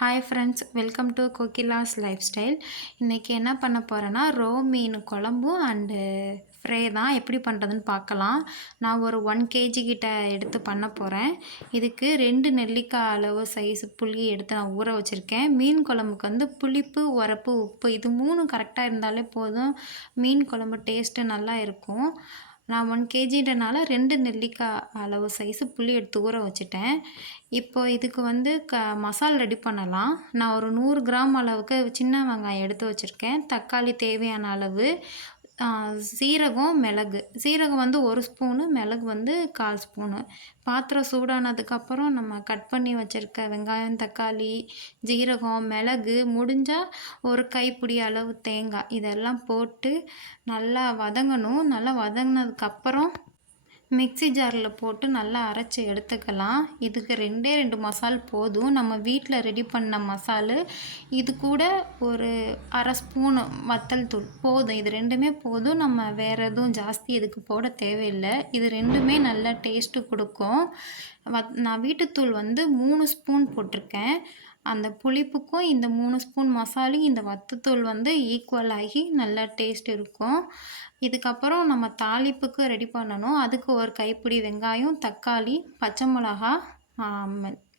Hi friends, welcome to Kokila's life style. இன்றைக்கி என்ன பண்ண போகிறேன்னா, ரோ மீன் குழம்பு அண்டு ஃப்ரை தான் எப்படி பண்ணுறதுன்னு பார்க்கலாம். நான் ஒரு 1 கேஜி கிட்ட எடுத்து பண்ண போகிறேன். இதுக்கு 2 நெல்லிக்காய் அளவு சைஸ் புளி எடுத்து நான் ஊற வச்சுருக்கேன். மீன் குழம்புக்கு வந்து புளிப்பு, உரப்பு, உப்பு இது 3 கரெக்டாக இருந்தாலே போதும். மீன் குழம்பு டேஸ்ட்டு நல்லா இருக்கும். நான் 1 கேஜின்றனால 2 நெல்லிக்காய் அளவு சைஸு புளி எடுத்து ஊற வச்சுட்டேன். இப்போ இதுக்கு வந்து மசால் ரெடி பண்ணலாம். நான் ஒரு 100 கிராம் அளவுக்கு சின்ன வெங்காயம் எடுத்து வச்சுருக்கேன். தக்காளி தேவையான அளவு, சீரகம், மிளகு. சீரகம் வந்து 1 ஸ்பூனு, மிளகு வந்து 1/4 ஸ்பூனு. பாத்திரம் சூடானதுக்கப்புறம் நம்ம கட் பண்ணி வச்சுருக்க வெங்காயம், தக்காளி, ஜீரகம், மிளகு, முடிஞ்சால் ஒரு கைப்பிடி அளவு தேங்காய் இதெல்லாம் போட்டு நல்லா வதங்கணும். நல்லா வதங்கினதுக்கப்புறம் மிக்ஸி ஜாரில் போட்டு நல்லா அரைச்சி எடுத்துக்கலாம். இதுக்கு 2 மசால் போதும். நம்ம வீட்டில் ரெடி பண்ண மசாலு. இது கூட ஒரு 1/2 ஸ்பூனு வத்தல் தூள் போதும். இது 2மே போதும். நம்ம வேறு எதுவும் ஜாஸ்தி இதுக்கு போட தேவையில்லை. இது 2மே நல்லா டேஸ்ட்டு கொடுக்கும். நான் வீட்டுத்தூள் வந்து 3 ஸ்பூன் போட்டிருக்கேன். அந்த புளிப்புக்கும் இந்த 3 ஸ்பூன் மசாலையும் இந்த வத்தத்தூள் வந்து ஈக்குவல் ஆகி நல்லா டேஸ்ட் இருக்கும். இதுக்கப்புறம் நம்ம தாளிப்புக்கு ரெடி பண்ணணும். அதுக்கு ஒரு கைப்பிடி வெங்காயம், தக்காளி, பச்சை மிளகா,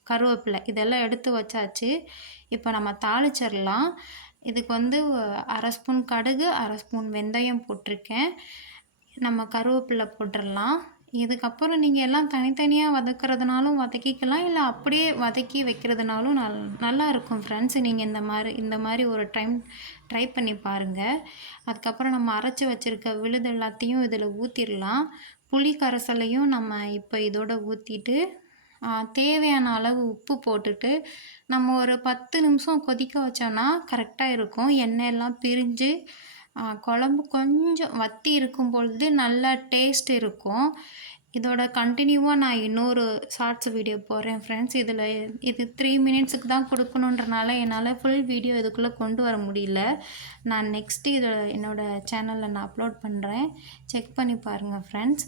கருவேப்பிலை இதெல்லாம் எடுத்து வச்சாச்சு. இப்போ நம்ம தாளிச்சிடலாம். இதுக்கு வந்து 1/2 ஸ்பூன் கடுகு, 1/2 ஸ்பூன் வெந்தயம் போட்டிருக்கேன். நம்ம கருவேப்பிலை போட்டுடலாம். இதுக்கப்புறம் நீங்கள் எல்லாம் தனித்தனியாக வதக்கிறதுனாலும் வதக்கிக்கலாம், இல்லை அப்படியே வதக்கி வைக்கிறதுனாலும் நல்லா இருக்கும் ஃப்ரெண்ட்ஸ். நீங்கள் இந்த மாதிரி ஒரு டைம் ட்ரை பண்ணி பாருங்கள். அதுக்கப்புறம் நம்ம அரைச்சி வச்சுருக்க விழுது எல்லாத்தையும் இதில் ஊற்றிடலாம். புளி கரைசலையும் நம்ம இப்போ இதோட ஊற்றிட்டு தேவையான அளவு உப்பு போட்டுட்டு நம்ம ஒரு 10 நிமிஷம் கொதிக்க வச்சோன்னா கரெக்டாக இருக்கும். எண்ணெயெல்லாம் பிரிஞ்சு குழம்பு கொஞ்சம் வற்றி இருக்கும் பொழுது நல்லா டேஸ்ட் இருக்கும். இதோட கண்டினியூவாக நான் இன்னொரு ஷார்ட்ஸ் வீடியோ போடுறேன் ஃப்ரெண்ட்ஸ். இது 3 மினிட்ஸுக்கு தான் கொடுக்கணுன்றனால என்னால் ஃபுல் வீடியோ இதுக்குள்ளே கொண்டு வர முடியல. நான் நெக்ஸ்ட்டு என்னோடய சேனலில் நான் அப்லோட் பண்ணுறேன். செக் பண்ணி பாருங்கள் ஃப்ரெண்ட்ஸ்.